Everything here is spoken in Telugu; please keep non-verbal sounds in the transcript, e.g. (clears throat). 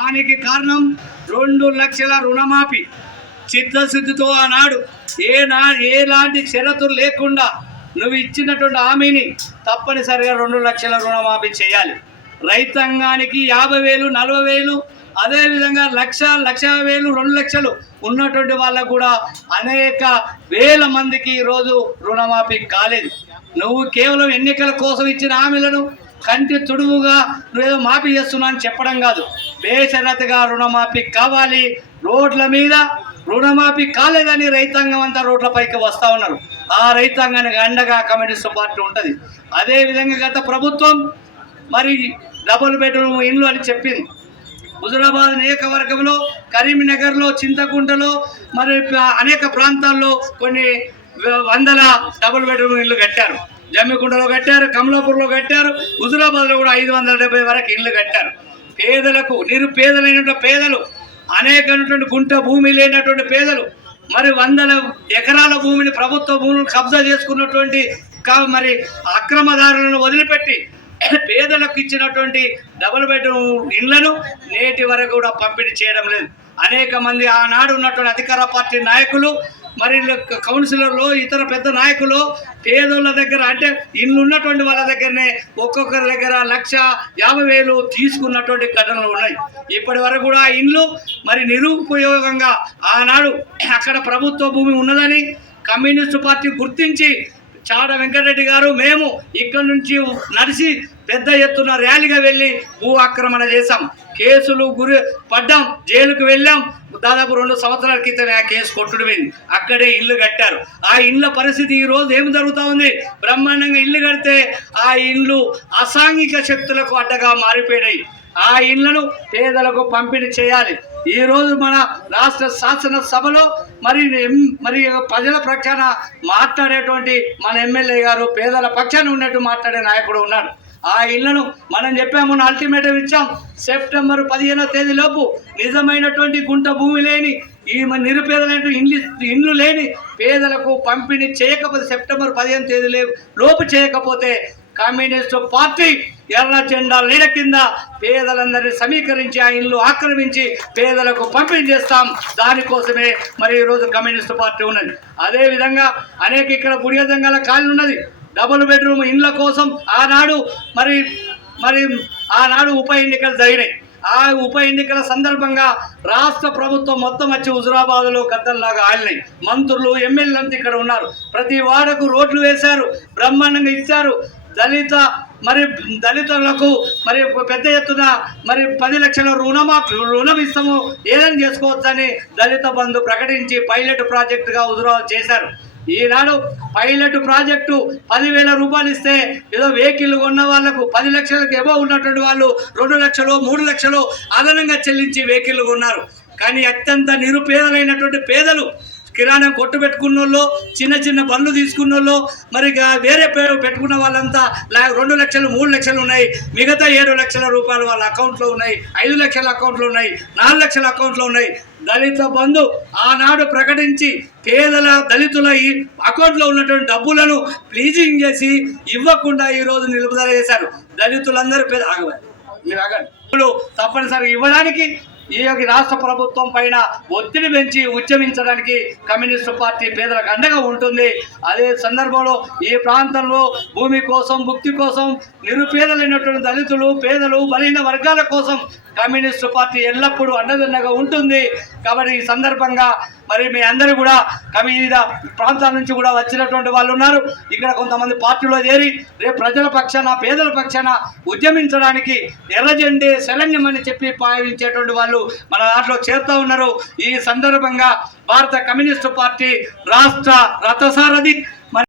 దానికి కారణం రెండు లక్షల రుణమాఫీ. చిత్తశుద్ధితో ఆనాడు ఏ నా ఎలాంటి షరతులు లేకుండా నువ్వు ఇచ్చినటువంటి హామీని తప్పనిసరిగా రెండు లక్షల రుణమాఫీ చేయాలి. రైతాంగానికి యాభై వేలు నలభై వేలు అదేవిధంగా లక్ష లక్ష వేలు రెండు లక్షలు ఉన్నటువంటి వాళ్ళకు కూడా అనేక వేల మందికి ఈరోజు రుణమాఫీ కాలేదు. నువ్వు కేవలం ఎన్నికల కోసం ఇచ్చిన హామీలను కంటి తుడువుగా నువ్వేదో మాఫీ చేస్తున్నా అని చెప్పడం కాదు. బేషరతుగా రుణమాఫీ కావాలి. రోడ్ల మీద రుణమాఫీ కాలేదని రైతాంగం అంతా రోడ్లపైకి వస్తూ ఉన్నారు. ఆ రైతాంగానికి అండగా కమ్యూనిస్ట్ పార్టీ ఉంటుంది. అదేవిధంగా గత ప్రభుత్వం మరి డబుల్ బెడ్రూమ్ ఇండ్లు అని చెప్పింది. హుజురాబాద్ నియోజకవర్గంలో కరీంనగర్లో చింతకుంటలో మరి అనేక ప్రాంతాల్లో కొన్ని వందల డబుల్ బెడ్రూమ్ ఇల్లు కట్టారు. జమ్మికుండలో కట్టారు కమలాపూర్లో కట్టారు హుజురాబాద్లో కూడా ఐదు వందల డెబ్బై వరకు ఇండ్లు కట్టారు. పేదలకు నిరుపేదలైనటువంటి పేదలు అనేకమైనటువంటి గుంట భూమి లేనటువంటి పేదలు మరి వందల ఎకరాల భూమిని ప్రభుత్వ భూములను కబ్జా చేసుకున్నటువంటి మరి అక్రమదారులను వదిలిపెట్టి (clears throat) పేదలకు ఇచ్చినటువంటి డబుల్ బెడ్రూమ్ ఇళ్ళను నేటి వరకు కూడా పంపిణీ చేయడం లేదు. అనేక మంది ఆనాడు ఉన్నటువంటి అధికార పార్టీ నాయకులు మరి కౌన్సిలర్లు ఇతర పెద్ద నాయకులు పేదోళ్ళ దగ్గర అంటే ఇల్లు ఉన్నటువంటి వాళ్ళ దగ్గరనే ఒక్కొక్కరి దగ్గర లక్ష యాభై వేలు తీసుకున్నటువంటి ఘటనలు ఉన్నాయి. ఇప్పటి వరకు కూడా ఆ ఇండ్లు మరి నిరుపయోగంగా ఆనాడు అక్కడ ప్రభుత్వ భూమి ఉన్నదని కమ్యూనిస్టు పార్టీ గుర్తించి చాడ వెంకటరెడ్డి గారు మేము ఇక్కడ నుంచి నడిచి పెద్ద ఎత్తున ర్యాలీగా వెళ్ళి భూ ఆక్రమణ చేశాం. కేసులు గురి పడ్డాం జైలుకు వెళ్ళాం. దాదాపు రెండు సంవత్సరాల క్రితమే ఆ కేసు కొట్టుడిపోయింది అక్కడే ఇల్లు కట్టారు. ఆ ఇళ్ళ పరిస్థితి ఈ రోజు ఏం జరుగుతూ ఉంది? బ్రహ్మాండంగా ఇల్లు కడితే ఆ ఇల్లు అసాంఘిక శక్తులకు అడ్డగా మారిపోయినాయి. ఆ ఇళ్ళను పేదలకు పంపిణీ చేయాలి. ఈ రోజు మన రాష్ట్ర శాసన సభలో మరి ఎం- మరి ప్రజల పక్షాన మాట్లాడేటువంటి మన ఎమ్మెల్యే గారు పేదల పక్షాన ఉన్నట్టు మాట్లాడే నాయకుడు ఉన్నాడు. ఆ ఇళ్ళను మనం చెప్పాము అల్టిమేటం ఇచ్చాం. సెప్టెంబర్ పదిహేనో తేదీ లోపు నిజమైనటువంటి గుంట భూమి లేని ఈ నిరుపేదలైన ఇండ్లు ఇండ్లు లేని పేదలకు పంపిణీ చేయకపోతే సెప్టెంబర్ పదిహేను తేదీ లోపు చేయకపోతే కమ్యూనిస్టు పార్టీ ఎర్ర జెండా నీడ కింద పేదలందరినీ సమీకరించి ఆ ఇల్లు ఆక్రమించి పేదలకు పంపిణీ చేస్తాం దానికోసమే మరి ఈరోజు కమ్యూనిస్టు పార్టీ ఉన్నది. అదేవిధంగా అనేక ఇక్కడ బుడియదంగాల ఖాళీ ఉన్నది. డబుల్ బెడ్రూమ్ ఇండ్ల కోసం ఆనాడు మరి మరి ఆనాడు ఉప ఎన్నికలు జరిగినాయి. ఆ ఉప ఎన్నికల సందర్భంగా రాష్ట్ర ప్రభుత్వం మొత్తం వచ్చి హుజురాబాద్లో గద్దల్లాగా ఆడినాయి మంత్రులు ఎమ్మెల్యేలంతా ఇక్కడ ఉన్నారు. ప్రతి వాడకు రోడ్లు వేశారు. బ్రహ్మాండంగా ఇచ్చారు. దళిత మరి దళితులకు మరి పెద్ద ఎత్తున మరి పది లక్షల రుణమా రుణం ఇస్తాము ఏదైనా చేసుకోవచ్చని దళిత బంధు ప్రకటించి పైలట్ ప్రాజెక్టుగా హుజురాబాద్ చేశారు. ఈనాడు పైలట్ ప్రాజెక్టు పదివేల రూపాయలు ఇస్తే ఏదో వెహికల్ ఉన్న వాళ్ళకు పది లక్షలకు ఎబో ఉన్నటువంటి వాళ్ళు రెండు లక్షలు మూడు లక్షలు అదనంగా చెల్లించి వెహికల్ ఉన్నారు కానీ అత్యంత నిరుపేదలైనటువంటి పేదలు కిరాణా కొట్టు పెట్టుకున్న వాళ్ళు చిన్న చిన్న బండ్లు తీసుకున్న వాళ్ళు మరి ఇక వేరే పేరు పెట్టుకున్న వాళ్ళంతా లా- రెండు లక్షలు మూడు లక్షలు ఉన్నాయి. మిగతా ఏడు లక్షల రూపాయలు వాళ్ళ అకౌంట్లో ఉన్నాయి. ఐదు లక్షల అకౌంట్లో ఉన్నాయి. నాలుగు లక్షల అకౌంట్లో ఉన్నాయి. దళిత బంధు ఆనాడు ప్రకటించి పేదల దళితుల ఈ అకౌంట్లో ఉన్నటువంటి డబ్బులను ప్లీజింగ్ చేసి ఇవ్వకుండా ఈరోజు నిలుపుదల చేశారు. దళితులందరూ పేద ఆగవాలి మీరు ఆగండి. తప్పనిసరిగా ఇవ్వడానికి ఈ యొక్క రాష్ట్ర ప్రభుత్వం పైన ఒత్తిడి పెంచి ఉద్యమించడానికి కమ్యూనిస్టు పార్టీ పేదలకు అండగా ఉంటుంది. అదే సందర్భంలో ఈ ప్రాంతంలో భూమి కోసం ముక్తి కోసం నిరుపేదలైనటువంటి దళితులు పేదలు బలహీన వర్గాల కోసం కమ్యూనిస్టు పార్టీ ఎల్లప్పుడూ అండదండగా ఉంటుంది. కాబట్టి ఈ సందర్భంగా మరి మీ అందరూ కూడా వివిధ ప్రాంతాల నుంచి కూడా వచ్చినటువంటి వాళ్ళు ఉన్నారు. ఇక్కడ కొంతమంది పార్టీలో చేరి రేపు ప్రజల పక్షాన పేదల పక్షాన ఉద్యమించడానికి ఎర్రజెండే శరణ్యమని అని చెప్పి పాయించేటువంటి వాళ్ళు మన దాంట్లో చేరుతూ ఉన్నారు. ఈ సందర్భంగా భారత కమ్యూనిస్టు పార్టీ రాష్ట్ర రథసారథి